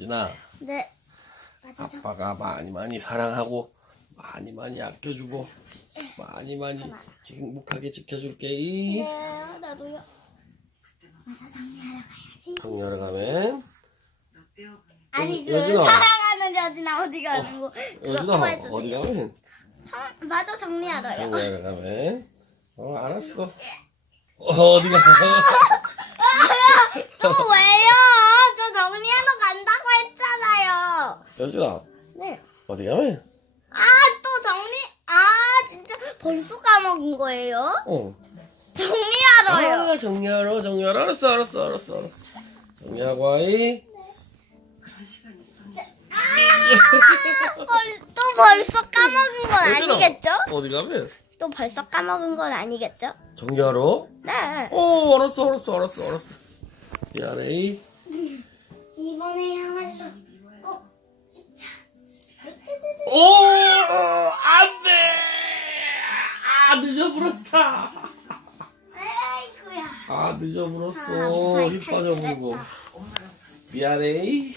여진아 네. 맞아. 저 아빠가 많이 많이 사랑하고 많이 많이 아껴주고 많이 많이 행복하게 지켜줄게 이 네, 나도요. 맞아, 정리하러 가야지. 정리하러 가면 아니, 그, 여진아. 사랑하는 여진아 어디 가는 거. 여진아 그거 해주세요. 어디 가면 정- 맞아, 정리하러요. 정리하러 가면 어 알았어 어, 어디 가 또 왜요? 저 정리하러 간다고 여진아 네. 어디 가면 아, 또 정리, 아, 진짜 벌써 까먹은 거예요? 어 정리하러요. 아, 정리하러, 정리하러. 알았어, 알았어, 알았어, 알았어. 정리하고 와이. 벌, 또 벌써 까먹은 건 얘들아, 아니겠죠? 어디 가면? 또 벌써 까먹은 건 아니겠죠? 정리하러? 네. 어, 알았어, 알았어, 알았어, 알았어. 미안해. 이. 늦어버렸다. 아이고야. 아, 아, 늦어버렸어. 무사히 힘. 탈출했다. 미안해.